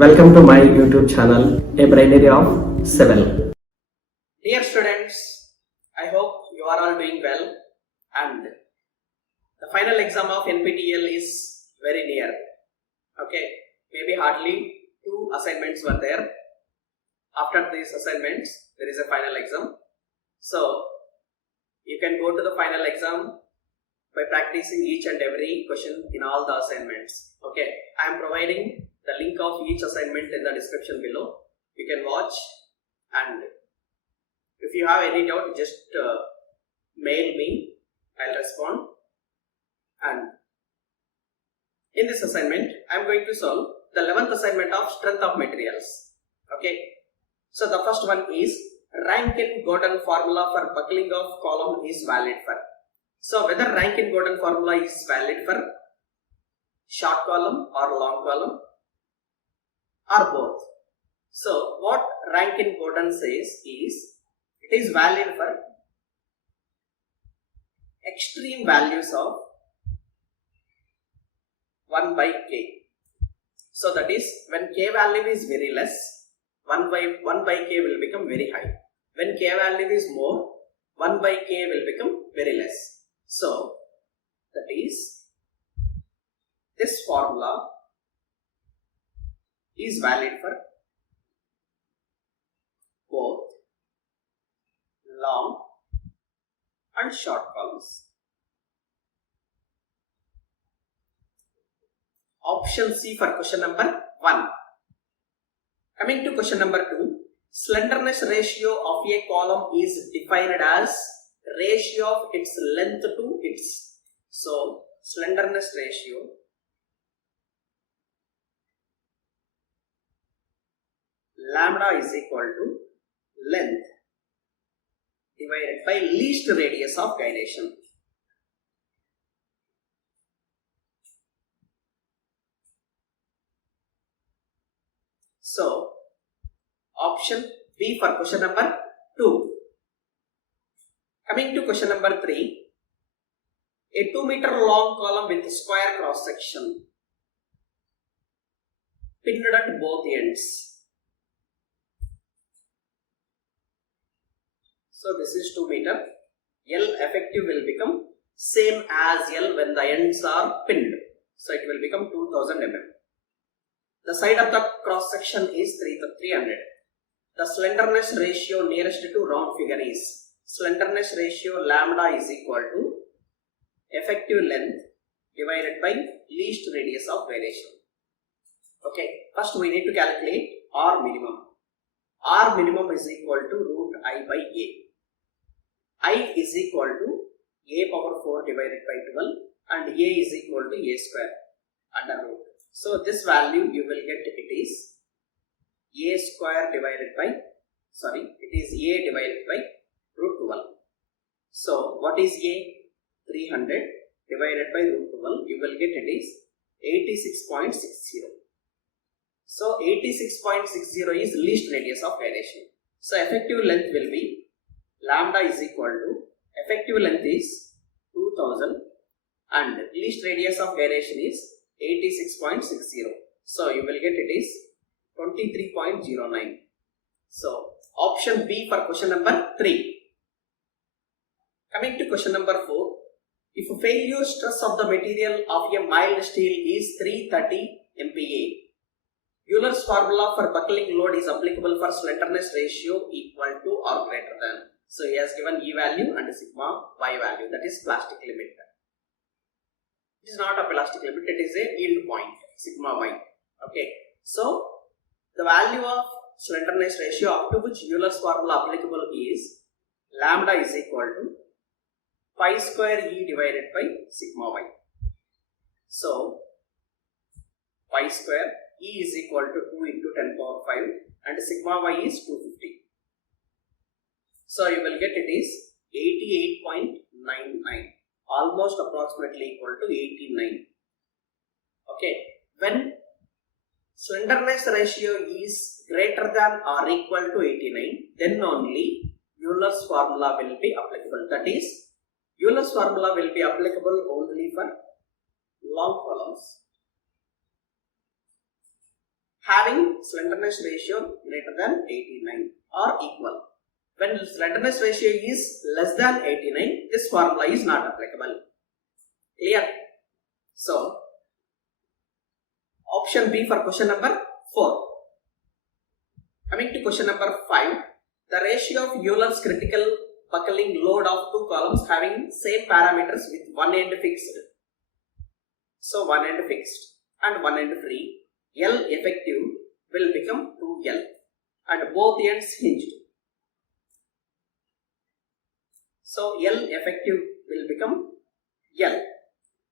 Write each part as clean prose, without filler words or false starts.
Welcome to my YouTube channel, A Binary of Civil. Dear students, I hope you are all doing well and the final exam of NPTEL is very near. Okay, maybe hardly 2 assignments were there. After these assignments, there is a final exam. So, you can go to the final exam by practicing each and every question in all the assignments. Okay, I am providing the link of each assignment in the description below. You can watch, and if you have any doubt, just mail me. I'll respond. And in this assignment, I am going to solve the 11th assignment of Strength of Materials. Okay, so the first one is Rankine-Gordon formula for buckling of column is valid for. So whether Rankine-Gordon formula is valid for short column or long column or both. So what Rankine-Gordon says is it is valid for extreme values of 1 by k. So that is when k value is very less, 1 by k will become very high. When k value is more, 1 by k will become very less. So that is this formula is valid for both long and short columns. Option C for question number 1. Coming to question number 2, slenderness ratio of a column is defined as ratio of its length to its. So, slenderness ratio lambda is equal to length divided by least radius of gyration. So, option B for question number 2. Coming to question number 3, a 2 meter long column with square cross section pinned at both ends. So this is 2 meter. L effective will become same as L when the ends are pinned. So it will become 2000 mm. The side of the cross section is 300. The slenderness ratio nearest to round figure is slenderness ratio lambda is equal to effective length divided by least radius of gyration. Okay, first we need to calculate R minimum. R minimum is equal to root I by A. I is equal to A power 4 divided by 12 and A is equal to A square under root. So this value you will get, it is A square divided by, it is A divided by root 12. So what is A? 300 divided by root 12, you will get, it is 86.60. So 86.60 is least radius of gyration. So effective length will be lambda is equal to, effective length is 2000 and least radius of gyration is 86.60. So you will get, it is 23.09. So option B for question number 3. Coming to question number 4. If failure stress of the material of a mild steel is 330 MPa, Euler's formula for buckling load is applicable for slenderness ratio equal to or greater than. So he has given E value and sigma Y value, that is plastic limit. It is not a plastic limit, it is a yield point, sigma Y. Okay, so the value of slenderness ratio up to which Euler's formula applicable is lambda is equal to pi square E divided by sigma Y. So pi square E is equal to 2 into 10 power 5 and sigma Y is 250. So you will get, it is 88.99, almost approximately equal to 89. Okay, when slenderness ratio is greater than or equal to 89, then only Euler's formula will be applicable. That is, Euler's formula will be applicable only for long columns. having slenderness ratio greater than 89 or equal. When the slenderness ratio is less than 89, this formula is not applicable. Clear? So, option B for question number 4. Coming to question number 5, the ratio of Euler's critical buckling load of two columns having same parameters with one end fixed. So, one end fixed and one end free, L effective will become 2L and both ends hinged. So, L effective will become L.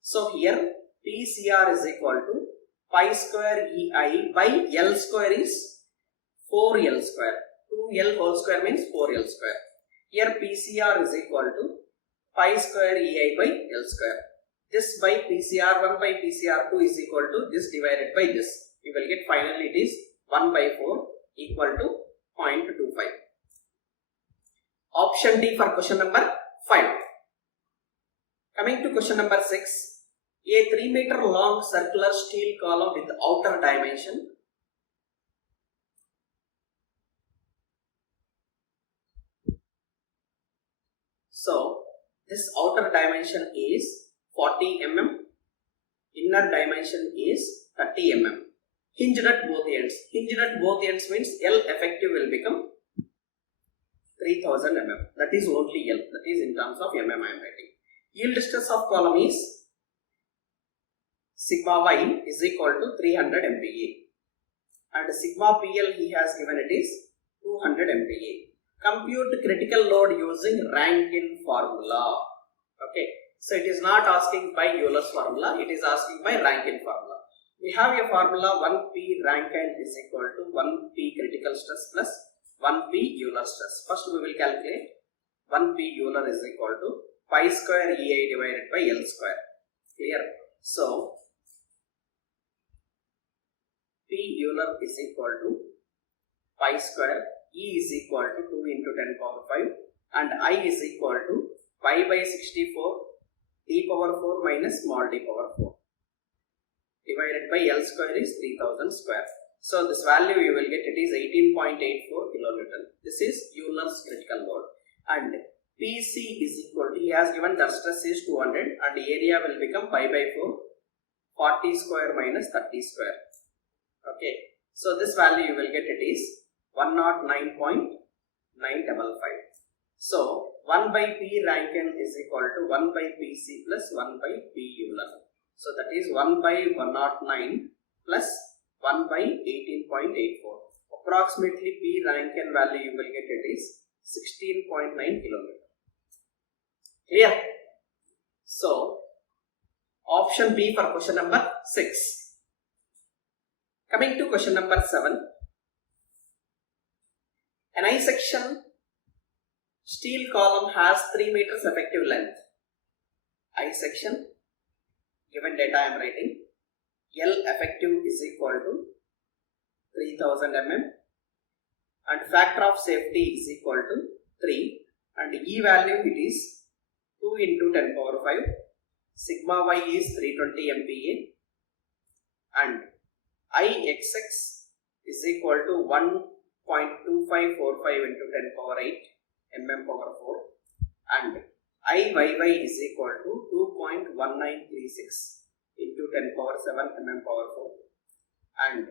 So, here PCR is equal to pi square EI by L square is 4L square. 2L whole square means 4L square. Here PCR is equal to pi square EI by L square. This by PCR1 by PCR2 is equal to this divided by this. You will get finally it is 1 by 4 equal to 0.25. Option D for question number 5. Coming to question number 6. A 3 meter long circular steel column with outer dimension So, this outer dimension is 40 mm, inner dimension is 30 mm. Hinged at both ends. Hinged at both ends means L effective will become 3000 mm. That is only L. That is in terms of mm I am writing. Yield stress of column is sigma y is equal to 300 MPa. And sigma PL he has given it is 200 MPa. Compute critical load using Rankine formula. Okay, so it is not asking by Euler's formula, it is asking by Rankine formula. We have a formula 1P Rankine is equal to 1P critical stress plus 1P Euler stress. First we will calculate 1P Euler is equal to pi square EI divided by L square. Clear? So, P Euler is equal to pi square E is equal to 2 into 10 power 5 and I is equal to pi by 64 d power 4 minus small d power 4 divided by L square is 3000 square. So, this value you will get it is 18.84 kilonewton. This is Euler's critical load and PC is equal to, he has given the stress is 200 and area will become pi by 4 40 square minus 30 square. Okay. So, this value you will get it is 109.955. So, 1 by P Rankine is equal to 1 by PC plus 1 by P Euler. So, that is 1 by 109 plus 1 by 18.84. Approximately P Rankine value you will get it is 16.9 kilometer. Clear? So, option B for question number 6. Coming to question number 7. An I-section steel column has 3 meters effective length. I-section, given data I am writing, L effective is equal to 3000 mm and factor of safety is equal to 3 and E value it is 2 into 10 power 5, sigma y is 320 MPa and Ixx is equal to 1.2545 into 10 power 8 mm power 4 and Iyy is equal to 2.1936 into 10 power 7 mm power 4 and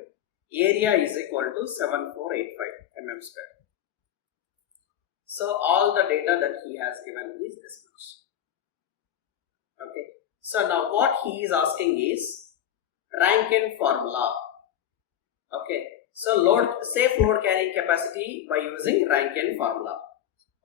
area is equal to 7485 mm square. So, all the data that he has given is this much. Okay. So, now what he is asking is Rankine formula. Okay. So, safe load carrying capacity by using Rankine formula.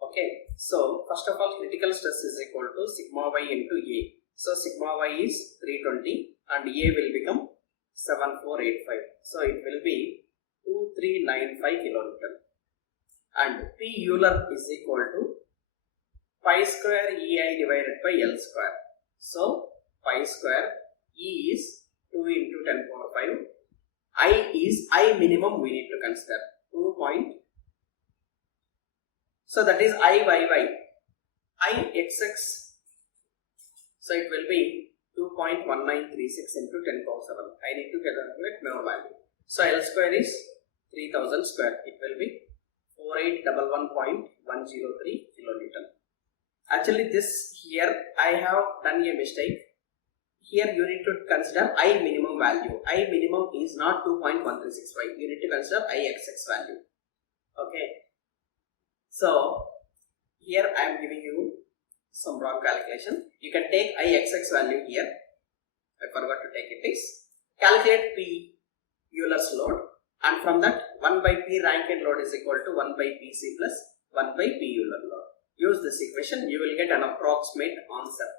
Okay. So, first of all, critical stress is equal to sigma y into A. So, sigma y is 320 and A will become 7485. So, it will be 2395 kilonewton. And P Euler is equal to pi square EI divided by L square. So, pi square E is 2 into 10 power 5. I is I minimum we need to consider 2. So, that is Iyy. Ixx. So, it will be 2.1936 into 10 power 7. I need to calculate more value. So L square is 3000 square. It will be 4811.103 kilonewton. Actually, this here I have done a mistake. Here you need to consider I minimum value. I minimum is not 2.1365. You need to consider IXX value. Okay. So here I am giving you some wrong calculation. You can take IXX value here. I forgot to take it. Is calculate P Euler's load, and from that 1 by P Rankine load is equal to 1 by PC plus 1 by P Euler load. Use this equation, you will get an approximate answer.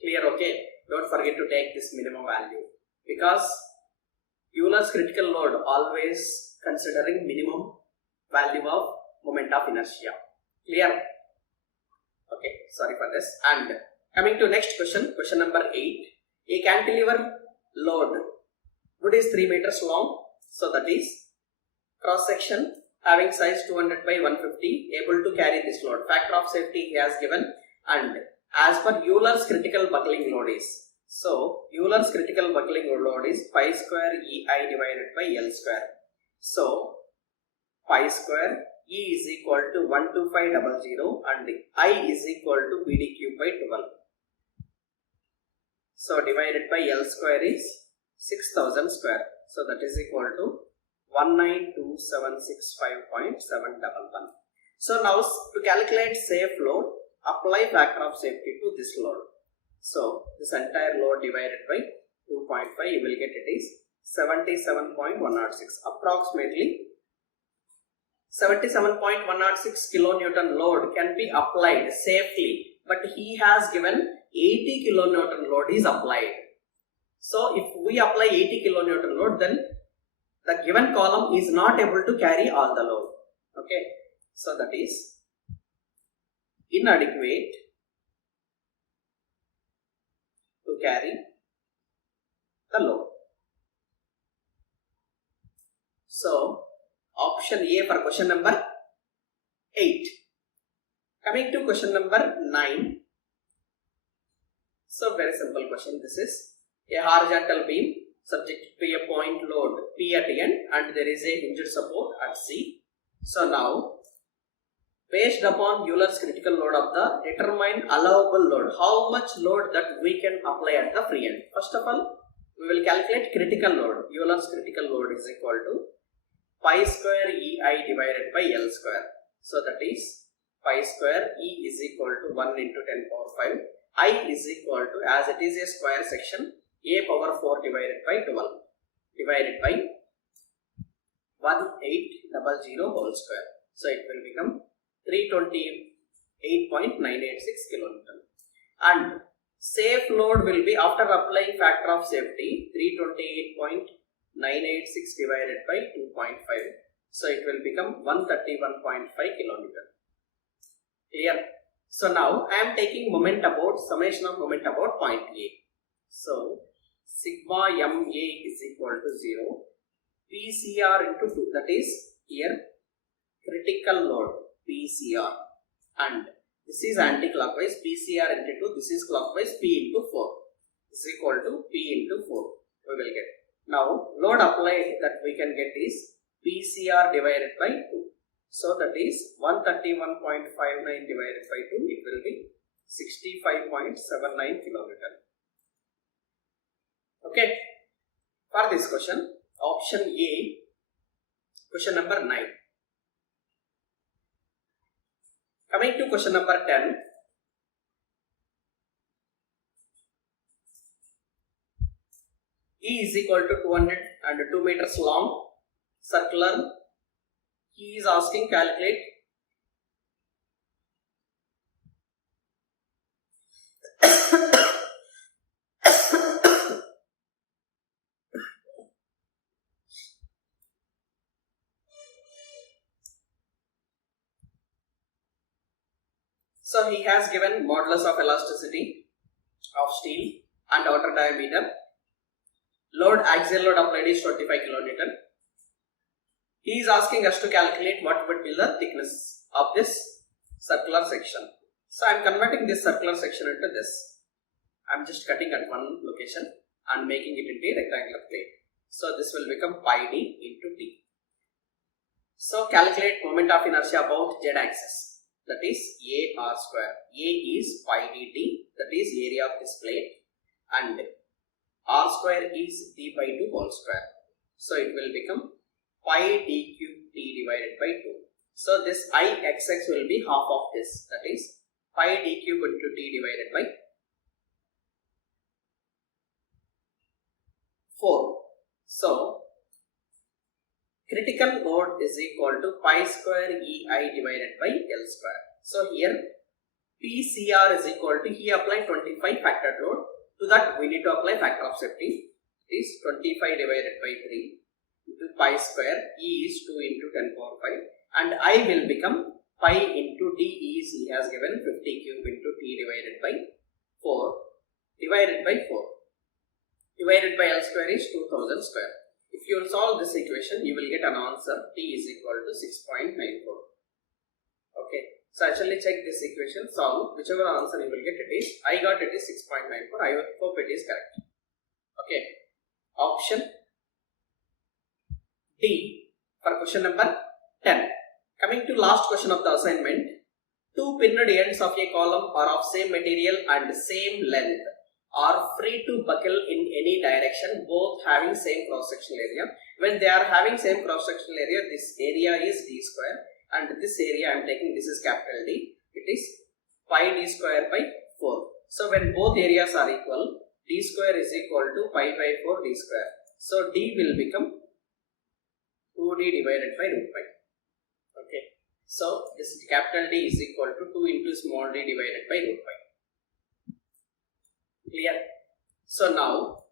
Clear? Okay. Don't forget to take this minimum value, because Euler's critical load always considering minimum value of moment of inertia. Clear? Okay, sorry for this. And coming to next question, question number 8. A cantilever load, wood is 3 meters long, so that is cross section having size 200 by 150, able to carry this load. Factor of safety he has given, and as per Euler's critical buckling load is, so Euler's critical buckling load is pi square EI divided by L square. So pi square E is equal to 12500 and I is equal to BD cube by 12. So divided by L square is 6000 square. So that is equal to 192,765.711. So now to calculate safe load, apply factor of safety to this load. So this entire load divided by 2.5, you will get it is 77.106. Approximately 77.106 kilonewton load can be applied safely, but he has given 80 kilonewton load is applied. So if we apply 80 kilonewton load, then the given column is not able to carry all the load. Okay, so that is inadequate to carry the load. So option A for question number 8. Coming to question number 9. So very simple question. This is a horizontal beam subject to a point load P at end, and there is a hinged support at C. So now, based upon Euler's critical load of the determine allowable load, how much load that we can apply at the free end. First of all, we will calculate critical load. Euler's critical load is equal to pi square EI divided by L square. So that is pi square E is equal to 1 into 10 power 5. I is equal to, as it is a square section, a power 4 divided by 12 divided by 1800 whole square. So it will become 328.986 kilonewton. And safe load will be, after applying factor of safety, 328.986 divided by 2.5. So it will become 131.5 kilonewton. Clear? So now I am taking moment about, summation of moment about point A. So sigma MA is equal to 0, PCR into 2, that is here critical load PCR, and this is anti-clockwise, PCR into 2, this is clockwise, P into 4 is equal to P into 4 we will get. Now load applied that we can get is PCR divided by 2. So that is 131.59 divided by 2, it will be 65.79 kilonewton. Okay, for this question, option A, question number 9. Coming to question number 10. E is equal to 202 meters long, circular. He is asking calculate so he has given modulus of elasticity of steel and outer diameter. Load, axial load applied is 25 kilonewton. He is asking us to calculate what would be the thickness of this circular section. So I am converting this circular section into this. I am just cutting at one location and making it into a rectangular plate. So this will become pi d into t. So calculate moment of inertia about z axis, that is a r square. A is pi dt, that is area of this plate, and r square is d by 2 whole square. So it will become pi d cube t divided by 2. So this ixx will be half of this, that is pi d cube into t divided by 4. So critical load is equal to pi square ei divided by L square. So here PCR is equal to, he applied 25 factored load. To that we need to apply factor of safety. It is 25 divided by 3 into pi square. E is 2 into 10 power 5, and I will become pi into d is, he has given 50 cube into t divided by 4 divided by 4 divided by L square is 2000 square. If you will solve this equation, you will get an answer t is equal to 6.94. Okay, so actually check this equation, solve, whichever answer you will get it is, I got it is 6.94, I hope it is correct. Okay, option D for question number 10. Coming to last question of the assignment, two pinned ends of a column are of same material and same length are free to buckle in any direction, both having same cross-sectional area. When they are having same cross-sectional area, this area is d square, and this area I am taking, this is capital D, it is pi d square by 4. So when both areas are equal, d square is equal to pi by 4 d square. So d will become 2d divided by root pi. Okay, so this capital D is equal to 2 into small d divided by root pi. Clear? So now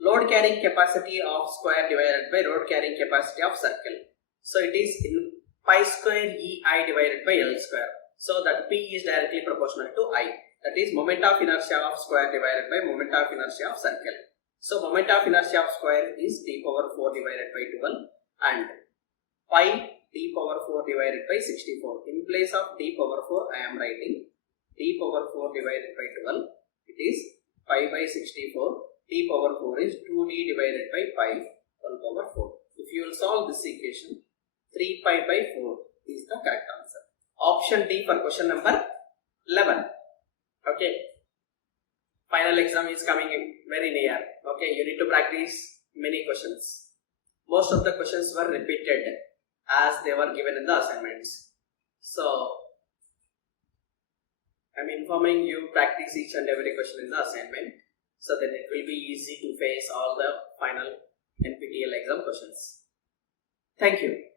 load carrying capacity of square divided by load carrying capacity of circle. So it is in pi square ei divided by L square. So that P is directly proportional to I. That is moment of inertia of square divided by moment of inertia of circle. So moment of inertia of square is d power 4 divided by 12 and pi d power 4 divided by 64. In place of d power 4 I am writing d power 4 divided by 12. It is pi by 64, d power 4 is 2d divided by pi whole power 4. If you will solve this equation, 3 pi by 4 is the correct answer. Option D for question number 11. Okay, final exam is coming in very near. Okay, you need to practice many questions. Most of the questions were repeated as they were given in the assignments. So I am informing you, practice each and every question in the assignment, so that it will be easy to face all the final NPTEL exam questions. Thank you.